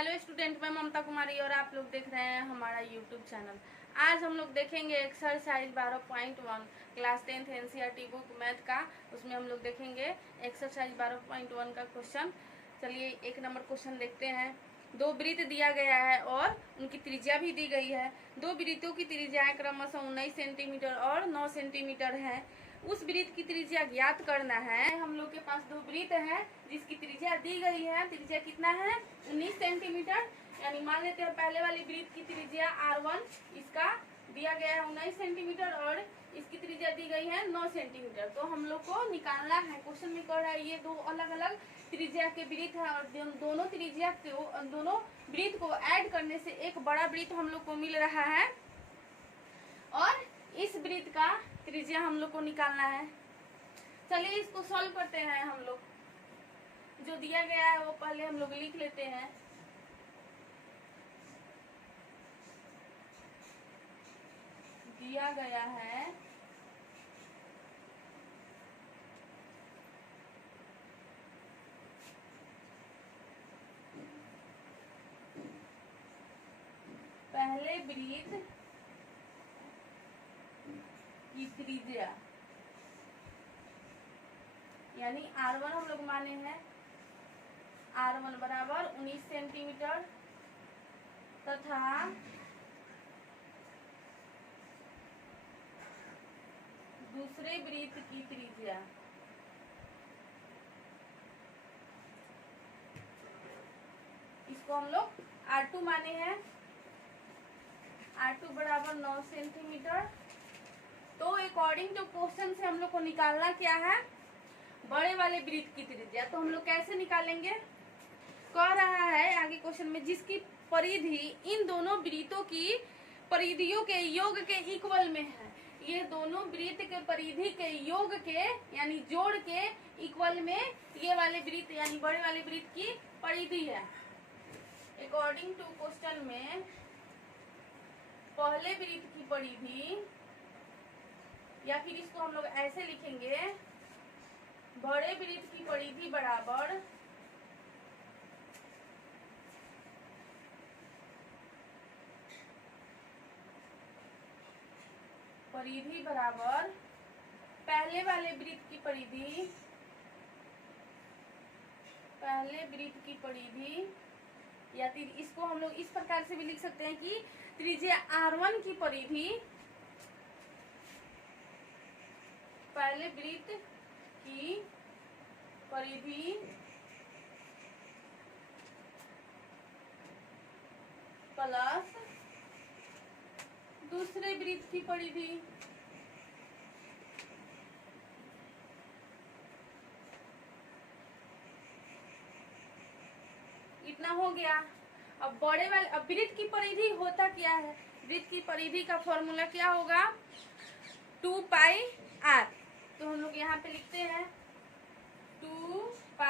Hello student, मैं ममता कुमारी और आप लोग देख रहे हैं हमारा यूट्यूब चैनल। आज हम लोग देखेंगे exercise 12.1 class 10th NCERT book math का। उसमें हम लोग देखेंगे एक्सरसाइज 12.1 का क्वेश्चन। चलिए एक नंबर क्वेश्चन देखते हैं। दो वृत्त दिया गया है और उनकी त्रिज्या भी दी गई है। दो वृत्तों की त्रिज्याएं क्रमशः 19 सेंटीमीटर और 9 सेंटीमीटर है। उस वृत्त की त्रिज्या ज्ञात करना है। हम लोग के पास दो वृत्त है जिसकी त्रिज्या दी गई है। त्रिज्या कितना है? 19 सेंटीमीटर। यानी मान लेते हैं पहले वाली वृत्त की त्रिज्या R1, इसका दिया गया है 19 सेंटीमीटर और इसकी त्रिज्या दी गई है 9 सेंटीमीटर। तो हम लोग को निकालना है। क्वेश्चन में कह रहा है ये दो अलग अलग त्रिज्या के वृत्त है और दोनों त्रिज्या को, दोनों वृत्त को ऐड करने से एक बड़ा वृत्त हम लोग को मिल रहा है और इस वृत्त का त्रिज्या हम लोग को निकालना है। चलिए इसको सॉल्व करते हैं। हम लोग जो दिया गया है वो पहले हम लोग लिख लेते हैं। दिया गया है पहले वृत्त की त्रिज्या यानी R1 हम लोग माने हैं R1 बराबर 19 सेंटीमीटर तथा दूसरे वृत्त की त्रिज्या इसको हम लोग R2 माने हैं। R2 बराबर 9 सेंटीमीटर। तो अकॉर्डिंग टू क्वेश्चन से हम लोग को निकालना क्या है? बड़े वाले वृत्त की त्रिज्या। तो हम लोग कैसे निकालेंगे? कह रहा है आगे क्वेश्चन में जिसकी परिधि इन दोनों वृत्तों की परिधियों के योग के इक्वल में है। ये दोनों वृत्त के परिधि के योग के यानी जोड़ के इक्वल में ये वाले वृत्त यानी बड़े वाले वृत्त की परिधि है। अकॉर्डिंग टू क्वेश्चन में पहले वृत्त की परिधि या फिर इसको हम लोग ऐसे लिखेंगे, बड़े वृत्त की परिधि बराबर परिधि बराबर पहले वाले वृत्त की परिधि, पहले वृत्त की परिधि या फिर इसको हम लोग इस प्रकार से भी लिख सकते हैं कि त्रिज्या R1 की परिधि पहले वृत्त की परिधि प्लस दूसरे वृत्त की परिधि। इतना हो गया। अब बड़े वाले अब वृत्त की परिधि होता क्या है? वृत्त की परिधि का फॉर्मूला क्या होगा? 2πr। तो हम लोग यहाँ पे लिखते हैं 2π।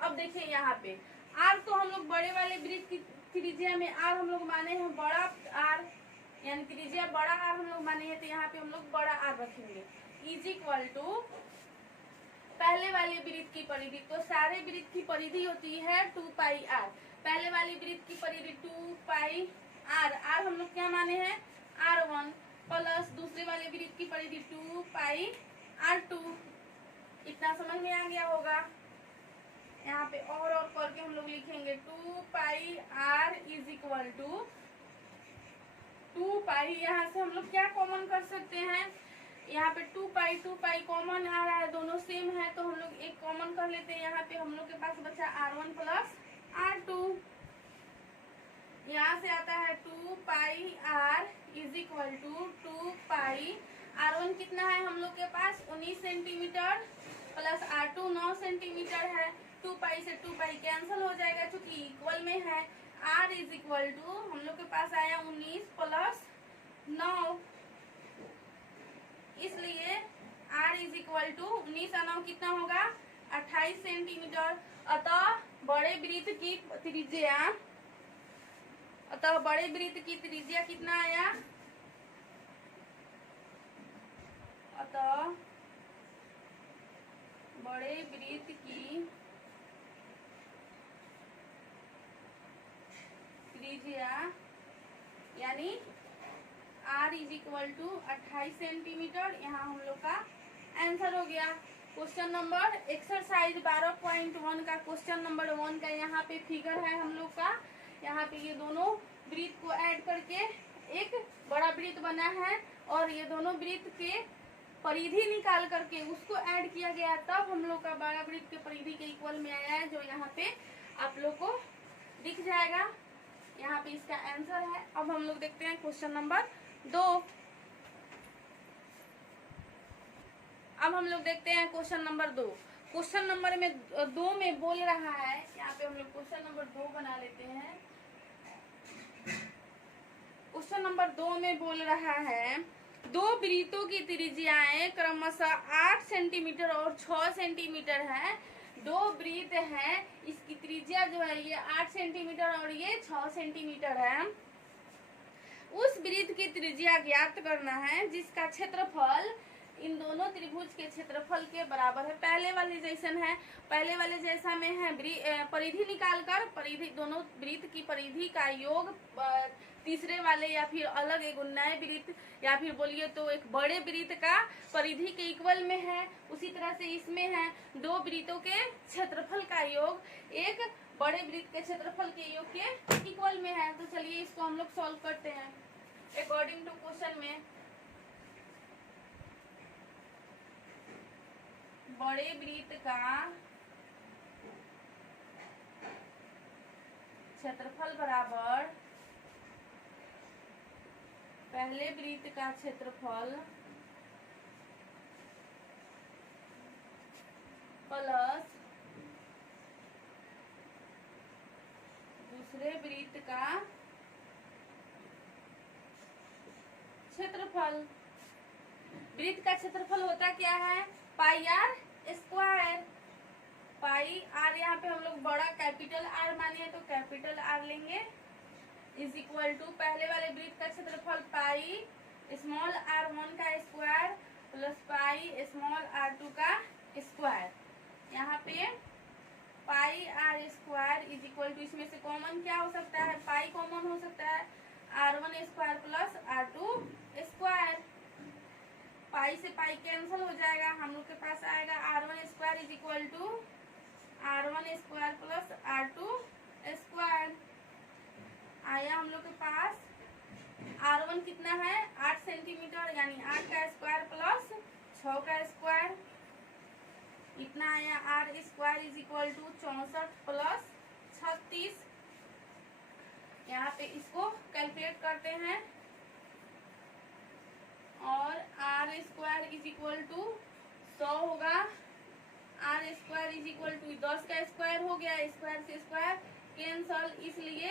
अब देखिए यहाँ पे r तो हम लोग बड़े वाले वृत्त की त्रिज्या में r हम लोग माने हैं बड़ा r, यानी त्रिज्या बड़ा r हम लोग माने हैं, तो यहाँ पे हम लोग बड़ा r रखेंगे इज इक्वल टू पहले वाले वृत्त की परिधि। तो सारे वृत्त की परिधि होती है 2πr। पहले वाली वृत्त की परिधि 2πr, r हम लोग क्या माने हैं R1 प्लस दूसरे वाले वृत्त की परिधि 2πr2। इतना समझ में आ गया होगा। यहाँ पे और करके हम लोग लिखेंगे 2πr इज इक्वल टू 2π। यहाँ से हम लोग क्या कॉमन कर सकते हैं? यहाँ पे 2π कॉमन आ रहा है, दोनों सेम है तो हम लोग एक कॉमन कर लेते हैं। यहाँ पे हम लोग के पास बचा R1 प्लस R2। यहाँ से आता है 2πr is equal to 2π। R1 कितना है हम लोग के पास? 19 सेंटीमीटर प्लस R2 9 सेंटीमीटर है। 2π से 2π कैंसिल हो जाएगा क्योंकि इक्वल में है। R इज इक्वल टू हम लोग के पास आया 19 प्लस 9, इसलिए R इज इक्वल टू 19 और 9 कितना होगा? 28 सेंटीमीटर। अतः बड़े वृत्त की त्रिज्या कितना आया? अतः बड़े वृत्त की त्रिज्या यानी r is equal to 28 centimetre. यहाँ हम लोग का आंसर हो गया। क्वेश्चन नंबर एक्सरसाइज 12.1 का क्वेश्चन नंबर 1 का यहाँ पे फिगर है हम लोग का। यहाँ पे ये दोनों वृत्त को ऐड करके एक बड़ा वृत्त बना है और ये दोनों वृत्त के परिधि निकाल करके उसको ऐड किया गया, तब हम लोग का बड़ा वृत्त के परिधि के इक्वल में आया है, जो यहाँ पे आप लोग को दिख जाएगा। यहाँ पे इसका आंसर है। अब हम लोग देखते हैं क्वेश्चन नंबर 2। अब हम लोग देखते हैं क्वेश्चन नंबर 2। क्वेश्चन नंबर में 2 में बोल रहा है, यहाँ पे हम लोग क्वेश्चन नंबर 2 बना लेते हैं। क्वेश्चन नंबर 2 में बोल रहा है दो वृत्तों की त्रिज्याएं क्रमशः 8 सेंटीमीटर और 6 सेंटीमीटर है। दो वृत्त है, इसकी त्रिज्या जो है ये 8 सेंटीमीटर और ये 6 सेंटीमीटर है। उस वृत्त की त्रिज्या ज्ञात करना है जिसका क्षेत्रफल इन दोनों त्रिभुज के क्षेत्रफल के बराबर है। पहले वाले जैसन है, पहले वाले जैसा में है परिधि निकालकर परिधि दोनों वृत्त की परिधि का योग तीसरे वाले या फिर अलग एक नए वृत्त या फिर बोलिए तो एक बड़े वृत्त का परिधि के इक्वल में है। उसी तरह से इसमें है दो वृत्तों के क्षेत्रफल का योग एक बड़े वृत्त के क्षेत्रफल के योग के इक्वल में है। तो चलिए इसको हम लोग सॉल्व करते हैं अकॉर्डिंग टू क्वेश्चन में। बड़े वृत्त का क्षेत्रफल बराबर पहले वृत्त का क्षेत्रफल प्लस दूसरे वृत्त का क्षेत्रफल। वृत्त का क्षेत्रफल होता क्या है? पाई आर स्क्वायर। पाई आर यहाँ पे हम लोग बड़ा कैपिटल आर मानिए तो कैपिटल आर लेंगे इज इक्वल टू पहले वाले वृत्त का क्षेत्रफल पाई स्मॉल आर 1 का square plus pi small R 2 का स्क्वायर। यहाँ पे pi R square is equal to इसमें से कॉमन क्या हो सकता है? पाई कॉमन हो सकता है r1 square plus r2 square. पाई से पाई कैंसिल हो जाएगा, हम लोग के पास आएगा r1 square is equal to r1 square plus r2 square. आया हम लोग के पास r1 कितना है? 8 सेंटीमीटर यानी 8 का स्क्वायर प्लस 6 का स्क्वायर। इतना आया r square is equal to 64 plus 36। यहाँ पे इसको कैलकुलेट करते हैं और R square is equal to 100 होगा। R square is equal to 10 का स्क्वायर हो गया, स्क्वायर से स्क्वायर कैंसल, इसलिए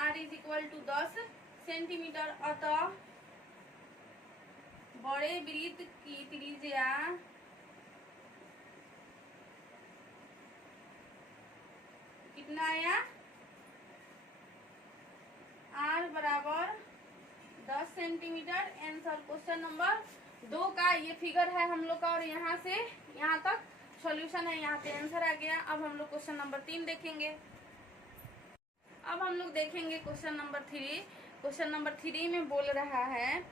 R is equal to 10 centimetre. अतः बड़े वृत्त की त्रिज्या कितना आया? आर बराबर 10 सेंटीमीटर। आंसर क्वेश्चन नंबर 2 का ये फिगर है हम लोग का और यहाँ से यहाँ तक सॉल्यूशन है। यहाँ पे आंसर आ गया। अब हम लोग क्वेश्चन नंबर 3 देखेंगे। अब हम लोग देखेंगे क्वेश्चन नंबर 3। क्वेश्चन नंबर 3 में बोल रहा है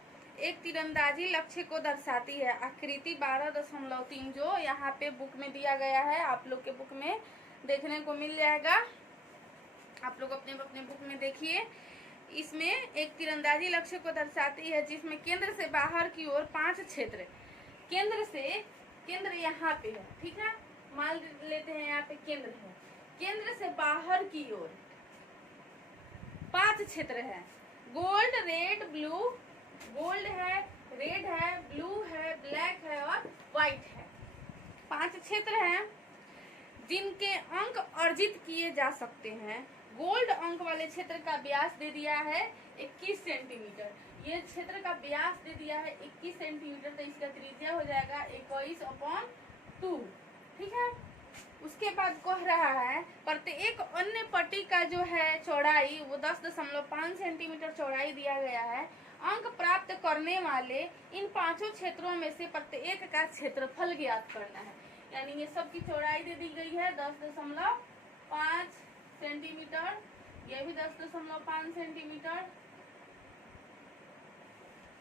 एक तीरंदाजी लक्ष्य को दर्शाती है। आकृति 12.3 जो यहाँ पे बुक में दिया गया है, आप लोग के बुक में देखने को मिल जाएगा। आप लोग अपने अपने बुक में देखिए। इसमें एक तीरंदाजी लक्ष्य को दर्शाती है जिसमें केंद्र से बाहर की ओर 5 क्षेत्र, केंद्र यहाँ पे है, ठीक है, मान लेते हैं यहाँ पे केंद्र है, केंद्र से बाहर की ओर 5 क्षेत्र है। गोल्ड, रेड, ब्लू, गोल्ड है, रेड है, ब्लू है, ब्लैक है और व्हाइट है। 5 क्षेत्र हैं जिनके अंक अर्जित किए जा सकते हैं। गोल्ड अंक वाले क्षेत्र का व्यास दे दिया है 21 सेंटीमीटर। ये क्षेत्र का व्यास दे दिया है 21 सेंटीमीटर, तो इसका त्रिज्या हो जाएगा 21/2, ठीक है। उसके बाद कह रहा है प्रत्येक अन्य पट्टी का जो है चौड़ाई वो 10.5 सेंटीमीटर चौड़ाई दिया गया है। अंक प्राप्त करने वाले इन 5 क्षेत्रों में से प्रत्येक का क्षेत्रफल ज्ञात करना है। यानी ये सब की चौड़ाई दे दी गई है 10.5 सेंटीमीटर। ये भी 10.5 सेंटीमीटर,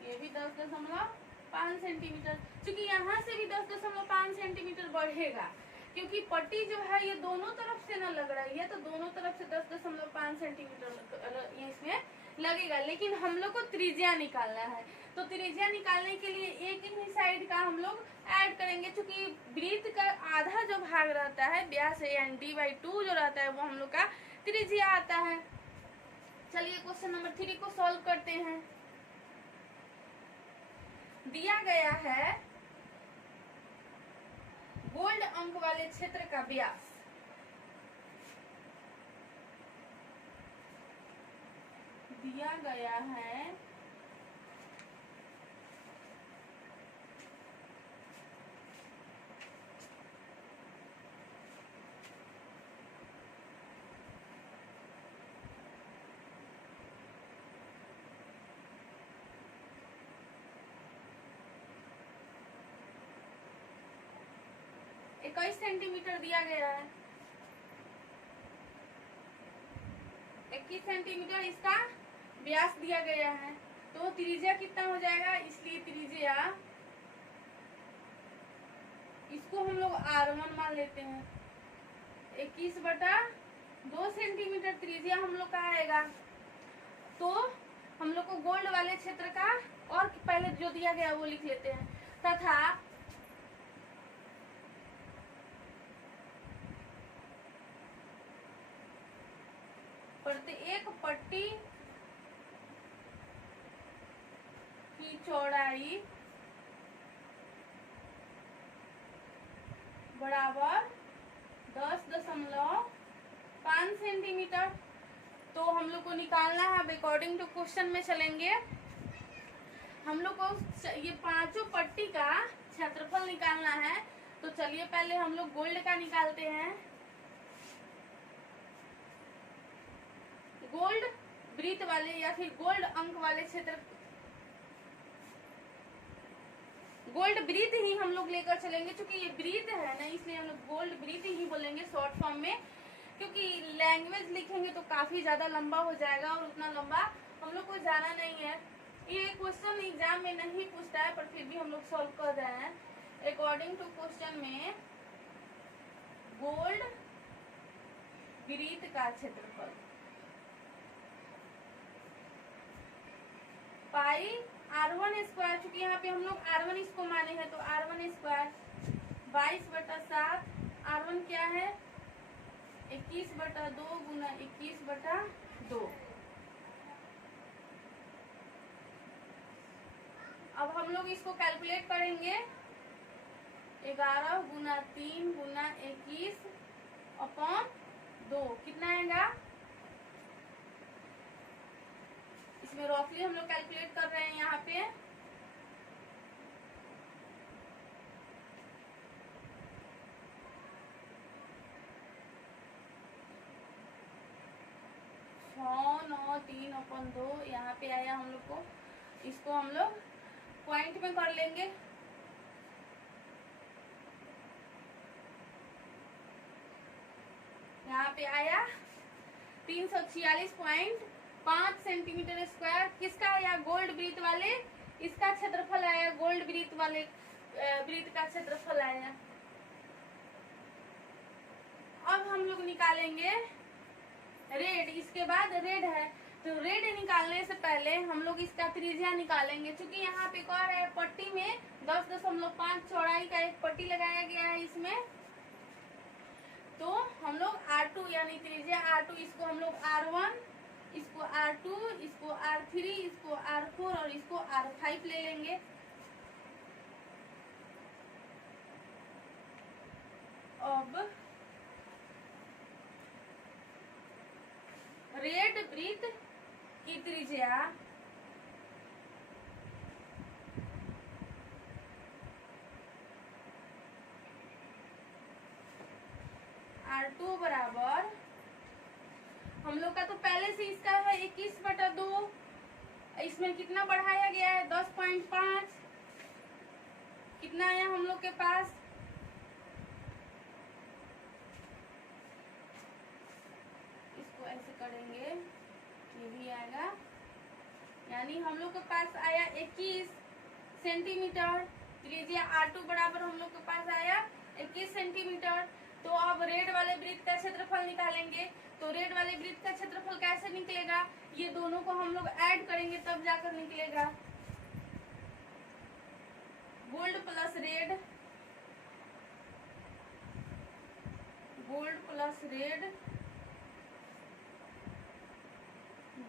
ये भी 10.5 सेंटीमीटर। क्योंकि यहाँ से भी 10.5 सेंटीमीटर बढ़ेगा, क्योंकि पट्टी जो है ये दोनों तरफ से ना लग रही है, तो दोनों तरफ से 10.5 सेंटीमीटर ये इसमें लगेगा। लेकिन हम लोग को त्रिज्या निकालना है, तो त्रिज्या निकालने के लिए एक ही साइड का हम लोग ऐड करेंगे। क्योंकि वृत्त का आधा जो भाग रहता है व्यास यानी d/2 जो रहता है वो हम लोग का त्रिज्या आता है। चलिए क्वेश्चन नंबर 3 को सॉल्व करते हैं। दिया गया है गोल्ड अंक वाले क्षेत्र का व्यास, दिया गया है इक्कीस सेंटीमीटर दिया गया है, 21 सेंटीमीटर इसका व्यास दिया गया है। तो त्रिज्या कितना हो जाएगा, इसलिए त्रिज्या इसको हम लोग R1 मान लेते हैं। 21/2 सेंटीमीटर त्रिज्या हम लोग का आएगा। तो हम लोग को गोल्ड वाले क्षेत्र का और पहले जो दिया गया वो लिख लेते हैं। तथा प्रत्येक पट्टी की चौड़ाई बराबर 10.5 सेंटीमीटर। तो हम लोग को निकालना है, अकॉर्डिंग टू क्वेश्चन में चलेंगे। हम लोग को ये पांचों पट्टी का क्षेत्रफल निकालना है। तो चलिए पहले हम लोग गोल्ड का निकालते हैं। गोल्ड वृत्त वाले या फिर गोल्ड अंक वाले क्षेत्र, गोल्ड वृत्त ही हम लोग लेकर चलेंगे। क्योंकि ये वृत्त है ना, इसलिए हम लोग गोल्ड वृत्त ही बोलेंगे शॉर्ट फॉर्म में। क्योंकि लैंग्वेज लिखेंगे तो काफी ज्यादा लंबा हो जाएगा और उतना लंबा हम लोग को जाना नहीं है। ये क्वेश्चन एग्जाम में नहीं पूछता है, पर फिर भी हम लोग सॉल्व कर रहे हैं। अकॉर्डिंग टू क्वेश्चन में गोल्ड वृत्त का क्षेत्रफल पाई R1², चूंकि यहाँ पे हम लोग R1 इसको माने हैं, तो R1² 22/7। R1 क्या है, 21/2 गुना 21/2। अब हम लोग इसको कैलकुलेट करेंगे। 11 गुना 3 गुना 21/2 कितना आएगा। इसमें रफली हम लोग कैलकुलेट कर रहे हैं यहाँ पे 693/2 यहाँ पे आया हम लोग को। इसको हम लोग पॉइंट में कर लेंगे। यहाँ पे आया 346.5 सेंटीमीटर स्क्वायर। किसका आया, गोल्ड वृत्त वाले, इसका क्षेत्रफल आया, गोल्ड वृत्त वाले वृत्त का क्षेत्रफल आया। अब हम लोग निकालेंगे रेड। इसके बाद रेड है, तो रेड निकालने से पहले हम लोग इसका त्रिज्या निकालेंगे। क्योंकि यहाँ पे क्या है, पट्टी में 10.5 चौड़ाई का एक पट्टी लगाया गया है इसमें। तो हम लोग R2 यानी त्रिज्या R2, इसको हम लोग R1, इसको R2, इसको R3, इसको R4 और इसको R5 ले लेंगे। अब रेड वृत्त की त्रिज्या R2 बराबर, हम लोग का तो पहले से इसका है 21/2, इसमें कितना बढ़ाया गया है 10.5, कितना आया हम लोग के पास, इसको ऐसे करेंगे यानी हम लोग के पास आया 21 सेंटीमीटर। त्रिज्या R2 बराबर हम लोग के पास आया 21 सेंटीमीटर। तो अब रेड वाले वृत्त का क्षेत्रफल निकालेंगे। तो रेड वाले वृत्त का क्षेत्रफल कैसे निकलेगा, ये दोनों को हम लोग ऐड करेंगे तब जाकर निकलेगा। Gold plus red, gold plus red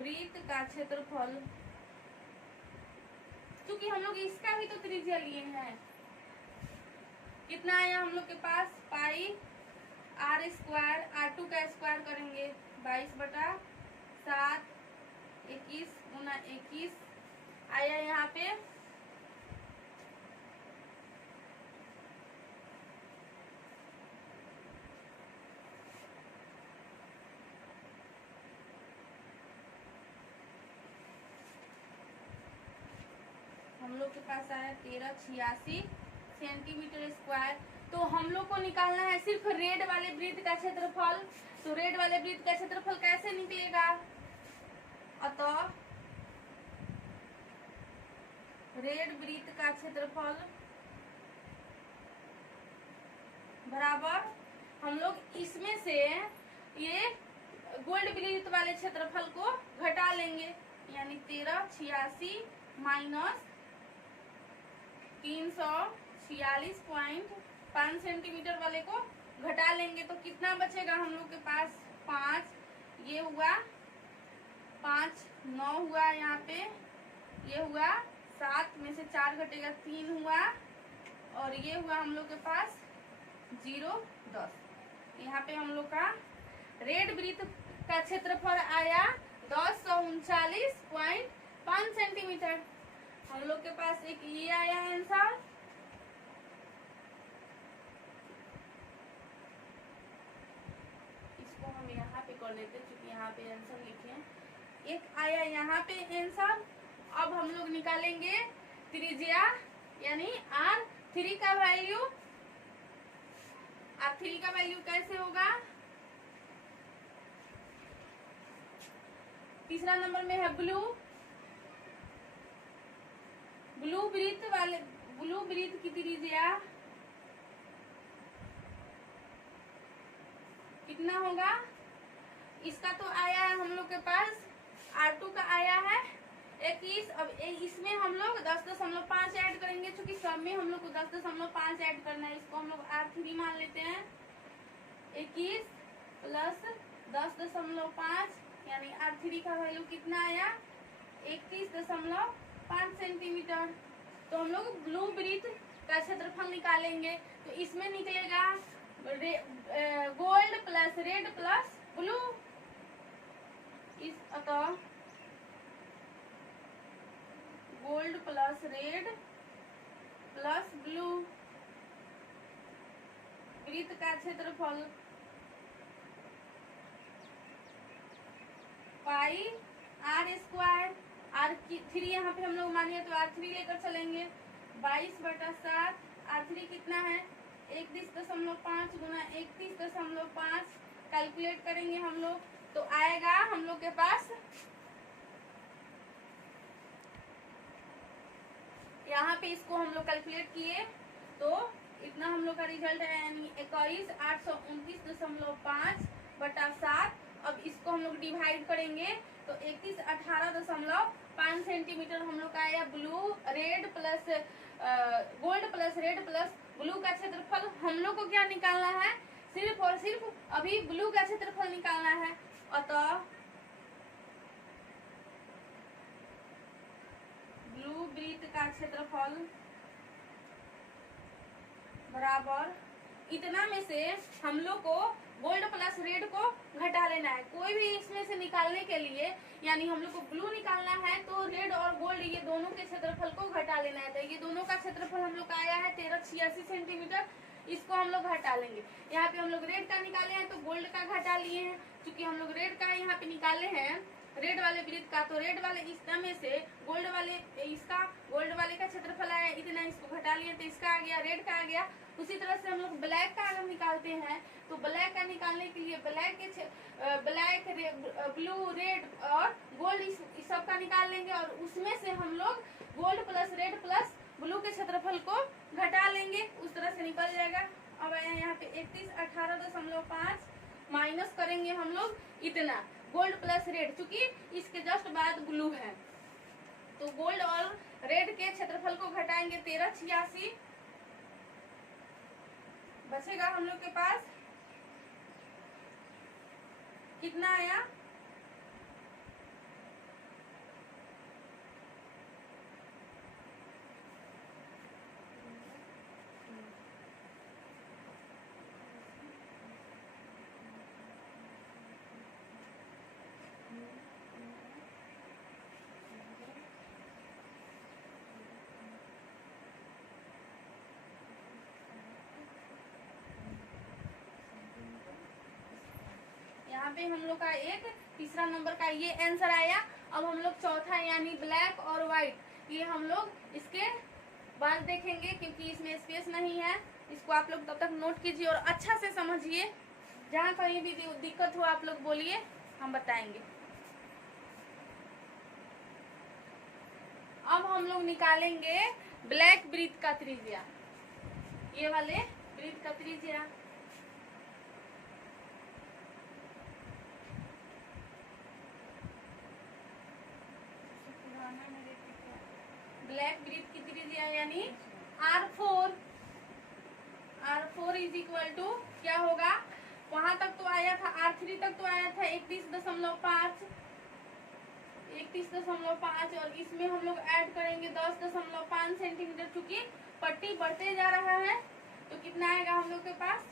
वृत्त का क्षेत्रफल, क्योंकि हम लोग इसका भी तो त्रिज्या लिए हैं। कितना आया हम लोग के पास, पाई R स्क्वायर, R2 का स्क्वायर करेंगे 22/7, 21 गुना 21 आया यहाँ पे। हम लोग के पास आया 1386 सेंटीमीटर स्क्वायर। तो हम लोग को निकालना है सिर्फ रेड वाले वृत्त का क्षेत्रफल। तो रेड वाले वृत्त का क्षेत्रफल कैसे निकलेगा, अतः रेड वृत्त का क्षेत्रफल बराबर हम लोग इसमें से ये गोल्ड वृत्त वाले क्षेत्रफल को घटा लेंगे, यानी 1386 माइनस 346.5 सेंटीमीटर वाले को घटा लेंगे तो कितना बचेगा हम लोग के पास, 5, ये हुआ 5, 9 हुआ, यहाँ पे ये हुआ 7 में से 4 घटेगा 3 हुआ, और ये हुआ हम लोग के पास 0, 10। यहाँ पे हम लोग का रेड वृत्त का क्षेत्रफल आया 1039.5 सेंटीमीटर। हम लोग के पास एक ये आया आंसर। इसको हम यहाँ पे कर लेते क्योंकि यहाँ पे आंसर लिखे। एक आया यहाँ पे आंसर। अब हम लोग निकालेंगे त्रिज्या, यानी R3 का वैल्यू। R3 का वैल्यू कैसे होगा, तीसरा नंबर में है ब्लू वृत्त की त्रिज्या कितना होगा, इसका तो आया है हम लोग के पास R2 का आया है 21। अब इसमें हम लोग 10.5 ऐड करेंगे, क्योंकि सब में हम लोग को 10.5 ऐड करना है। इसको हम लोग R3 मान लेते हैं। 21 प्लस 10.5 यानी R3 का वैल्यू कितना आया, 31.5 सेंटीमीटर। तो हम लोग ब्लू वृत्त का क्षेत्रफल निकालेंगे। तो इसमें निकलेगा gold plus red plus blue. इस अतः gold plus red plus blue वृत्त का क्षेत्रफल पाई R स्क्वायर, R3 यहाँ पे हम लोग मानिए तो R3 लेकर चलेंगे 22/7। R3 कितना है, 31.5 गुना 31.5 कैलकुलेट करेंगे हम लोग तो आएगा हम लोग के पास, यहाँ पे इसको हम लोग कैलकुलेट किए तो इतना हम लोग का रिजल्ट है, यानी 21,829.5/7। अब इसको हम लोग डिवाइड करेंगे तो 3118.5 सेंटीमीटर हम लोग का आया blue red plus gold plus red plus blue का क्षेत्रफल। हम लोग को क्या निकालना है, सिर्फ और सिर्फ अभी ब्लू का क्षेत्रफल निकालना है। अतः ब्लू वृत्त का क्षेत्रफल बराबर इतना में से हम लोग को गोल्ड प्लस रेड को घटा लेना है। कोई भी इसमें से निकालने के लिए, यानी हम लोग को ब्लू निकालना है तो रेड और गोल्ड ये दोनों के क्षेत्रफल को घटा लेना है। तो ये दोनों का क्षेत्रफल हम लोग का आया है 1386 सेंटीमीटर। इसको हम लोग घटा लेंगे। यहाँ पे हम लोग रेड का निकाले हैं तो गोल्ड का घटा लिए हैं। क्योंकि हम लोग रेड का यहाँ पे निकाले हैं, रेड वाले वृत्त का, तो रेड वाले इतना में से गोल्ड वाले का क्षेत्रफल आया इतना, इसको घटा लिया तो इसका आ गया, रेड का आ गया। उसी तरह से हम लोग ब्लैक का अगर निकालते हैं तो ब्लैक का निकालने के लिए ब्लैक ब्लू रेड और गोल्ड इस सब का निकाल लेंगे और उसमें से हम लोग gold plus red plus blue के क्षेत्रफल को घटा लेंगे, उस तरह से निकल जाएगा। अब आया यहाँ पे 3118.5 माइनस करेंगे हम लोग इतना गोल्ड प्लस रेड, चूंकि इसके जस्ट बाद ब्लू है तो गोल्ड और रेड के क्षेत्रफल को घटाएंगे 1386, बचेगा हम लोग के पास कितना आया, यहाँ पे हम लोग का एक तीसरा नंबर का ये आंसर आया। अब हम लोग चौथा यानी ब्लैक और व्हाइट, ये हम लोग इसके बाद देखेंगे क्योंकि इसमें स्पेस नहीं है। इसको आप लोग तब तक नोट कीजिए और अच्छा से समझिए, जहाँ कहीं भी दिक्कत हो आप लोग बोलिए, हम बताएंगे। अब हम लोग निकालेंगे ब्लैक वृत्त का त्रिज्या, ये वाले वृत्त का त्रिज्या। ब्लैक वृत्त की त्रिज्या यानी R4 इज इक्वल टू क्या होगा, वहां तक तो आया था R3 तक तो आया था 31.5 और इसमें हम लोग ऐड करेंगे 10.5 सेंटीमीटर, चूंकि पट्टी बढ़ते जा रहा है तो कितना आएगा हम लोग के पास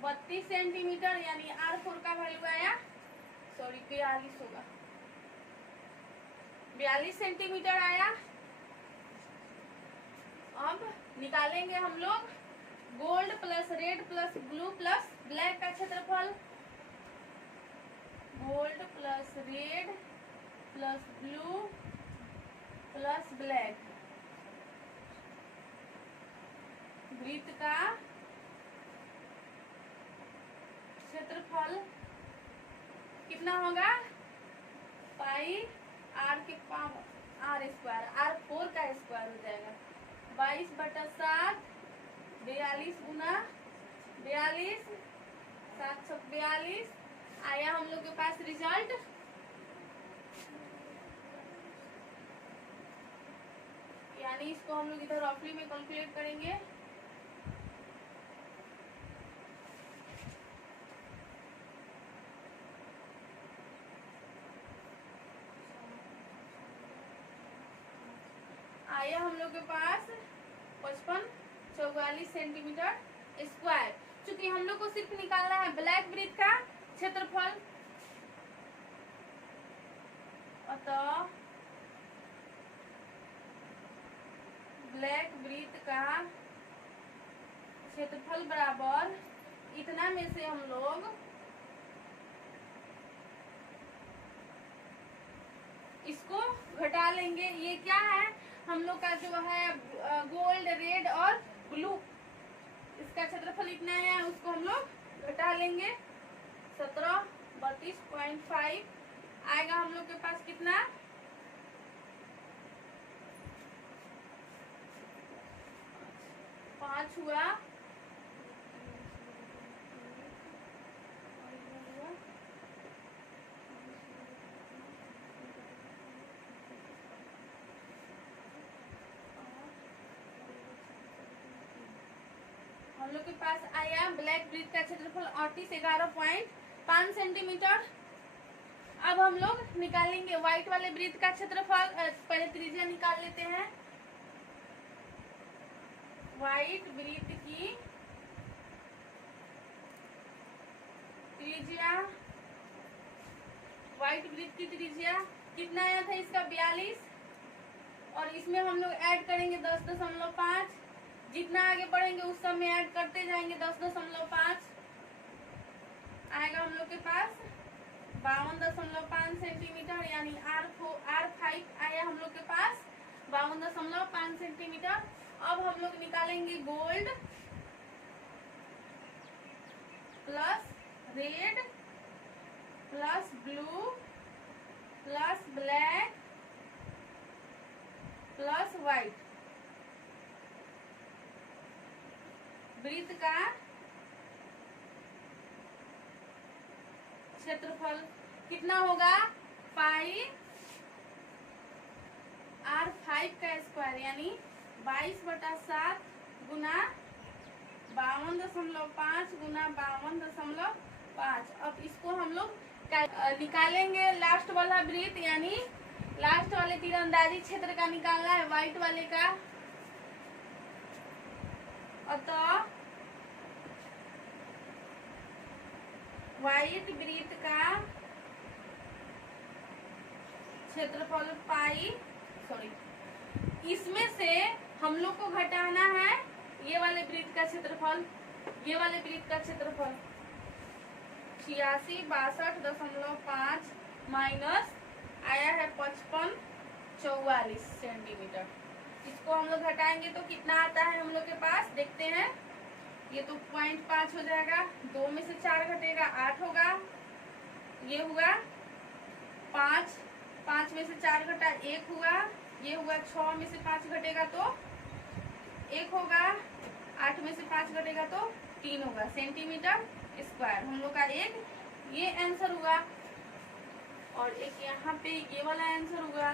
32 सेंटीमीटर, यानी R4 का वैल्यू आया 42 होगा, 42 सेंटीमीटर आया। अब निकालेंगे हम लोग gold plus red plus blue plus black का क्षेत्रफल, gold plus red plus blue plus black वृत्त का क्षेत्रफल कितना होगा, पाई आर के आर स्क्वायर, R4 का स्क्वायर हो जाएगा 22/7, 42 गुना 42, 742 आया हम लोग के पास रिजल्ट। यानी इसको हम लोग इधर रफली में कैलकुलेट करेंगे। आया हम लोग के पास 5544 सेंटीमीटर स्क्वायर। चूंकि हम लोग को सिर्फ निकालना है ब्लैक वृत्त का क्षेत्रफल, अतः ब्लैक वृत्त का क्षेत्रफल बराबर इतना में से हम लोग इसको घटा लेंगे। ये क्या है, हम लोग का जो है गोल्ड रेड और ब्लू, इसका क्षेत्रफल इतना है, उसको हम लोग घटा लेंगे 1732.5 आएगा हम लोग के पास कितना, पाँच हुआ, हम लोग के पास आया ब्लैक वृत्त का क्षेत्रफल 3811.5 सेंटीमीटर। अब हम लोग निकालेंगे व्हाइट वाले वृत्त का क्षेत्रफल, पहले त्रिज्या निकाल लेते हैं। व्हाइट वृत्त की त्रिज्या, व्हाइट वृत्त की त्रिज्या कितना आया था इसका 42, और इसमें हम लोग ऐड करेंगे 10.5, जितना आगे बढ़ेंगे उस सब में ऐड करते जाएंगे 10.5 आएगा हम लोग के पास 52.5 सेंटीमीटर, यानी R5 आया हम लोग के पास 52.5 सेंटीमीटर। अब हम लोग निकालेंगे gold plus red plus blue plus black plus white. वृत्त का क्षेत्रफल कितना होगा? पाई R5 का स्क्वायर, यानी 22/7 गुना 52.5 गुना 52.5। अब इसको हम लोग निकालेंगे लास्ट वाला वृत्त, यानी लास्ट वाले तीरंदाजी क्षेत्र का निकालना है, व्हाइट वाले का। अतः व्हाइट वृत्त का क्षेत्रफल पाई, इसमें से हम लोग को घटाना है ये वाले वृत्त का क्षेत्रफल, ये वाले वृत्त का क्षेत्रफल 8662.5 माइनस आया है 5544 सेंटीमीटर। इसको हम लोग घटाएंगे तो कितना आता है हम लोग के पास, देखते हैं। ये तो 0.5 हो जाएगा, 2 में से 4 घटेगा 8 होगा, ये हुआ 5, 5 में से 4 घटा 1 हुआ, ये हुआ 6 में से 5 घटेगा तो 1 होगा, 8 में से 5 घटेगा तो 3 होगा सेंटीमीटर स्क्वायर। हम लोग का एक ये आंसर हुआ और एक यहाँ पे ये वाला आंसर हुआ।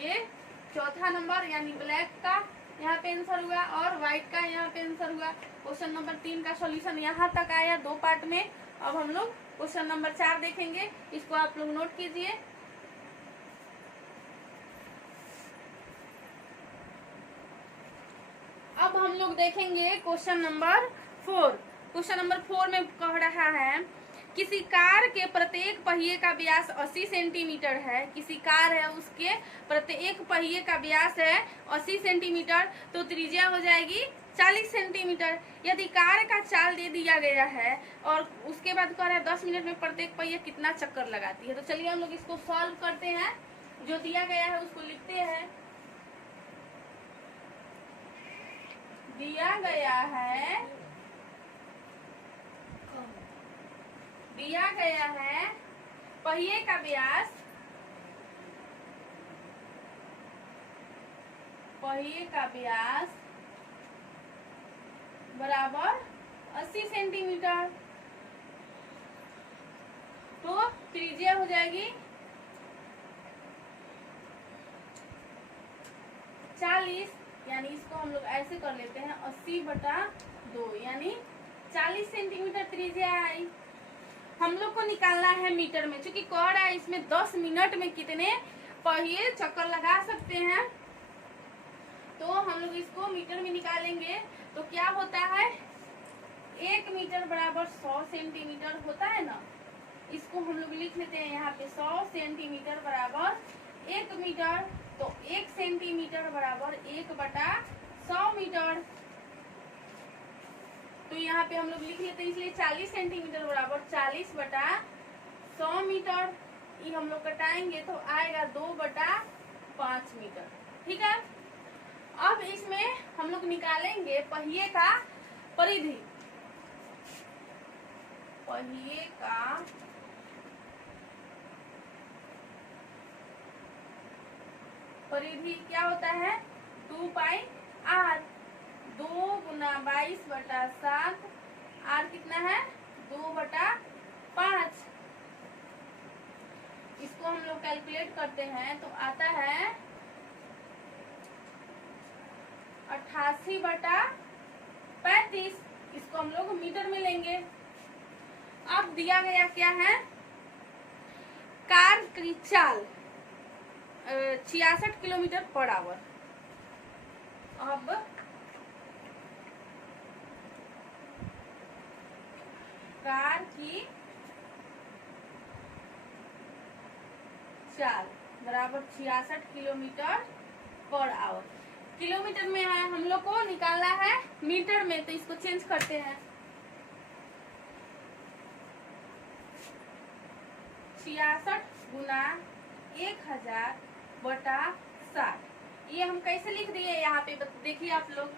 ये चौथा नंबर यानी ब्लैक का यहाँ पे आंसर हुआ और व्हाइट का यहाँ पे आंसर हुआ। क्वेश्चन नंबर 3 का सॉल्यूशन यहाँ तक आया 2 पार्ट में। अब हम लोग क्वेश्चन नंबर 4 देखेंगे, इसको आप लोग नोट कीजिए। अब हम लोग देखेंगे क्वेश्चन नंबर 4। क्वेश्चन नंबर 4 में कह रहा है किसी कार के प्रत्येक पहिए का व्यास 80 सेंटीमीटर है। किसी कार है उसके प्रत्येक पहिए का व्यास है 80 सेंटीमीटर, तो त्रिज्या हो जाएगी 40 सेंटीमीटर। यदि कार का चाल दे दिया गया है और उसके बाद कह रहा है 10 मिनट में प्रत्येक पहिया कितना चक्कर लगाती है, तो चलिए हम लोग इसको सॉल्व करते हैं। जो दिया गया है उसको लिखते हैं। दिया गया है पहिए का व्यास बराबर 80 सेंटीमीटर, तो त्रिज्या हो जाएगी 40, यानी इसको हम लोग ऐसे कर लेते हैं 80/2 यानी 40 सेंटीमीटर त्रिज्या आई। हम लोग को निकालना है मीटर में, क्योंकि कह रहा है इसमें 10 मिनट में कितने पहिए चक्कर लगा सकते हैं, तो हम लोग इसको मीटर में निकालेंगे। तो क्या होता है 1 मीटर बराबर 100 सेंटीमीटर होता है ना, इसको हम लोग लिख लेते हैं यहाँ पे 100 सेंटीमीटर बराबर 1 मीटर, तो 1 सेंटीमीटर बराबर 1/100 मीटर। तो यहाँ पे हम लोग लिख लेते हैं, इसलिए 40 सेंटीमीटर बराबर 40/100 मीटर। ये हम लोग कटाएंगे तो आएगा 2/5 मीटर। ठीक है, अब इसमें हम लोग निकालेंगे पहिए का परिधि। पहिए का परिधि क्या होता है 2πr, 2 गुना 22/7, r कितना है 2/5। इसको हम लोग कैलकुलेट करते हैं तो आता है 88/35। इसको हम लोग मीटर में लेंगे। अब दिया गया क्या है, कार की चाल 66 किलोमीटर पर आवर। अब कार की चाल बराबर 66 किलोमीटर पर आवर। किलोमीटर में है, हम लोग को निकालना है मीटर में, तो इसको चेंज करते हैं। 66 गुना 1000/60। ये हम कैसे लिख दिए यहाँ पे देखिए आप लोग,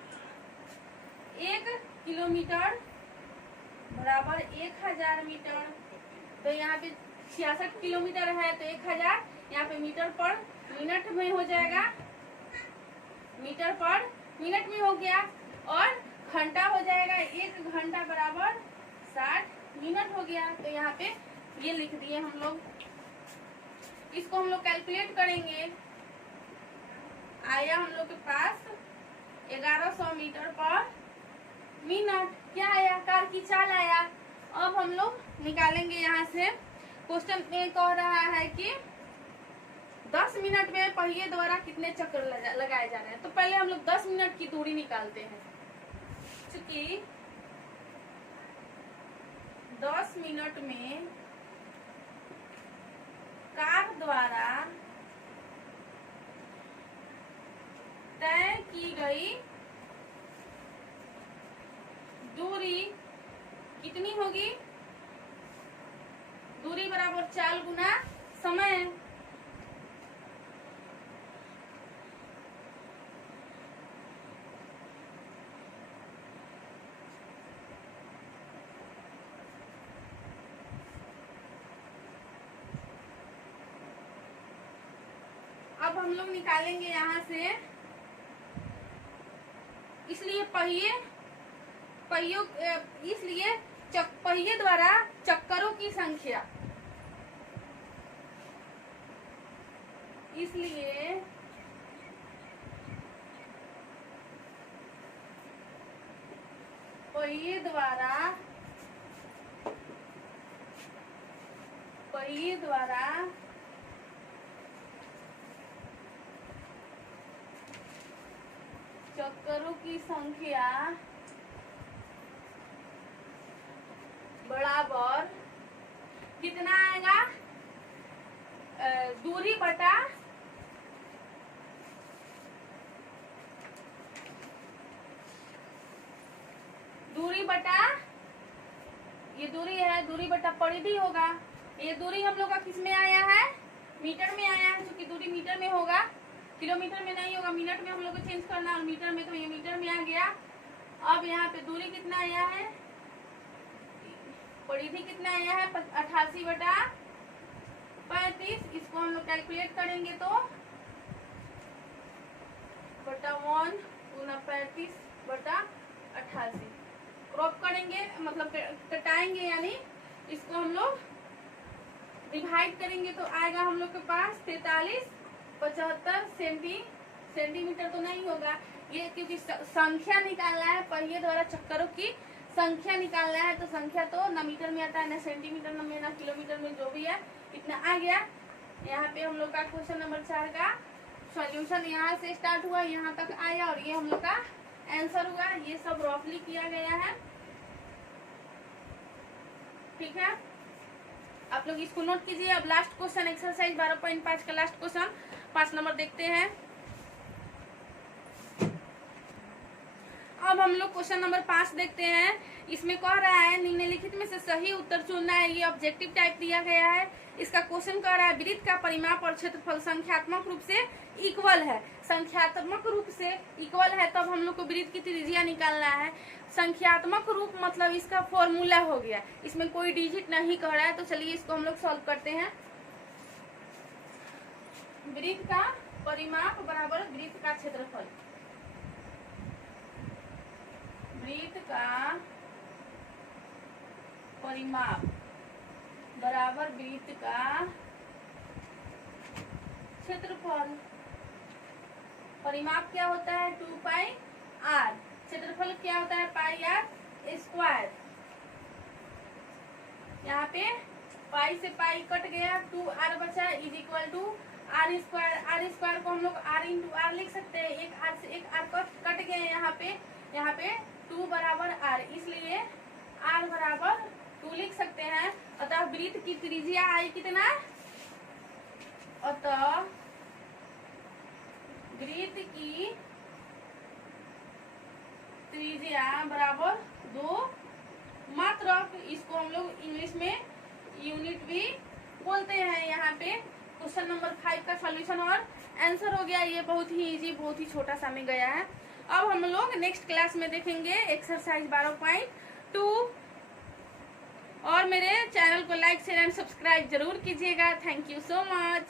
1 किलोमीटर बराबर 1000 मीटर। तो यहाँ पे 66 किलोमीटर है तो 1000 यहाँ पे मीटर पर मिनट में हो जाएगा, मीटर पर मिनट में हो गया। और घंटा हो जाएगा, 1 घंटा बराबर 60 मिनट हो गया। तो यहाँ पे ये लिख दिए हम लोग। इसको हम लोग कैलकुलेट करेंगे, आया हम लोग के पास 1100 मीटर पर मिनट। क्या आया? कार की चाल आया। अब हम लोग निकालेंगे यहाँ से। क्वेश्चन में कह रहा है कि 10 मिनट में पहिए द्वारा कितने चक्कर लगाए जा रहे हैं। तो पहले हम लोग 10 मिनट की दूरी निकालते हैं। चूंकि 10 मिनट में कार द्वारा तय की गई दूरी कितनी होगी? दूरी बराबर चाल गुना समय। अब हम लोग निकालेंगे यहाँ से, इसलिए पहिए द्वारा चक्करों की संख्या, इसलिए पहिए द्वारा चक्करों की संख्या बराबर कितना आएगा? दूरी बटा ये दूरी है, दूरी बटा परिधि होगा। ये दूरी हम लोग का किस में आया है? मीटर में आया है। क्योंकि दूरी मीटर में होगा, किलोमीटर में नहीं होगा। मिनट में हम लोग को चेंज करना और मीटर में, तो ये मीटर में आ गया। अब यहाँ पे दूरी कितना आया है? परिधि कितना आया है? 88/35। इसको हम लोग कैलकुलेट करेंगे तो बटा 1 गुना 35/88। क्रॉप करेंगे मतलब कटाएंगे, यानी इसको हम लोग डिवाइड करेंगे तो आएगा हम लोग के पास 43/75 सेंटीमीटर। तो नहीं होगा ये, क्योंकि संख्या निकालना है, पहिए द्वारा चक्करों की संख्या निकालना है। तो संख्या तो न मीटर में आता है, न सेंटीमीटर में, न किलोमीटर में, जो भी है इतना आ गया। यहाँ पे हम लोग का क्वेश्चन नंबर 4 का सॉल्यूशन यहाँ से स्टार्ट हुआ, यहाँ तक आया और ये हम लोग का आंसर हुआ। ये सब रफली किया गया है, ठीक है। आप लोग इसको नोट कीजिए। अब लास्ट क्वेश्चन एक्सरसाइज 12.5 का लास्ट क्वेश्चन 5 नंबर देखते हैं। अब हम लोग क्वेश्चन नंबर 5 देखते हैं। इसमें कह रहा है निम्नलिखित में से सही उत्तर चुनना है। ये ऑब्जेक्टिव टाइप दिया गया है। इसका क्वेश्चन कह रहा है वृत्त का परिमाप और क्षेत्रफल संख्यात्मक रूप से इक्वल है। संख्यात्मक रूप से इक्वल है तब हम लोग को वृत्त की त्रिज्या निकालना है। संख्यात्मक रूप मतलब इसका फॉर्मूला हो गया, इसमें कोई डिजिट नहीं कह रहा है। तो चलिए इसको हम लोग सॉल्व करते हैं। वृत्त का परिमाप बराबर वृत्त का क्षेत्रफल। वृत्त का परिमाप बराबर वृत्त का क्षेत्रफल। परिमाप क्या होता है? 2πr। क्षेत्रफल क्या होता है? πr²। यहाँ पे पाई से पाई कट गया, 2r बचा, is equal to r²। r² को हम लोग r इंटू r लिख सकते हैं। एक r से एक r कट गए। यहाँ पे 2 बराबर r, इसलिए r बराबर 2 लिख सकते हैं। अतः वृत्त की त्रिज्या आई कितना? अतः वृत्त की त्रिज्या बराबर 2 मात्रक। इसको हम लोग इंग्लिश में यूनिट भी बोलते हैं यहाँ पे क्वेश्चन नंबर 5 का सॉल्यूशन और आंसर हो गया। ये बहुत ही इजी, बहुत ही छोटा सा में गया है। अब हम लोग नेक्स्ट क्लास में देखेंगे एक्सरसाइज 12.2। और मेरे चैनल को लाइक शेयर एंड सब्सक्राइब जरूर कीजिएगा। Thank you so much.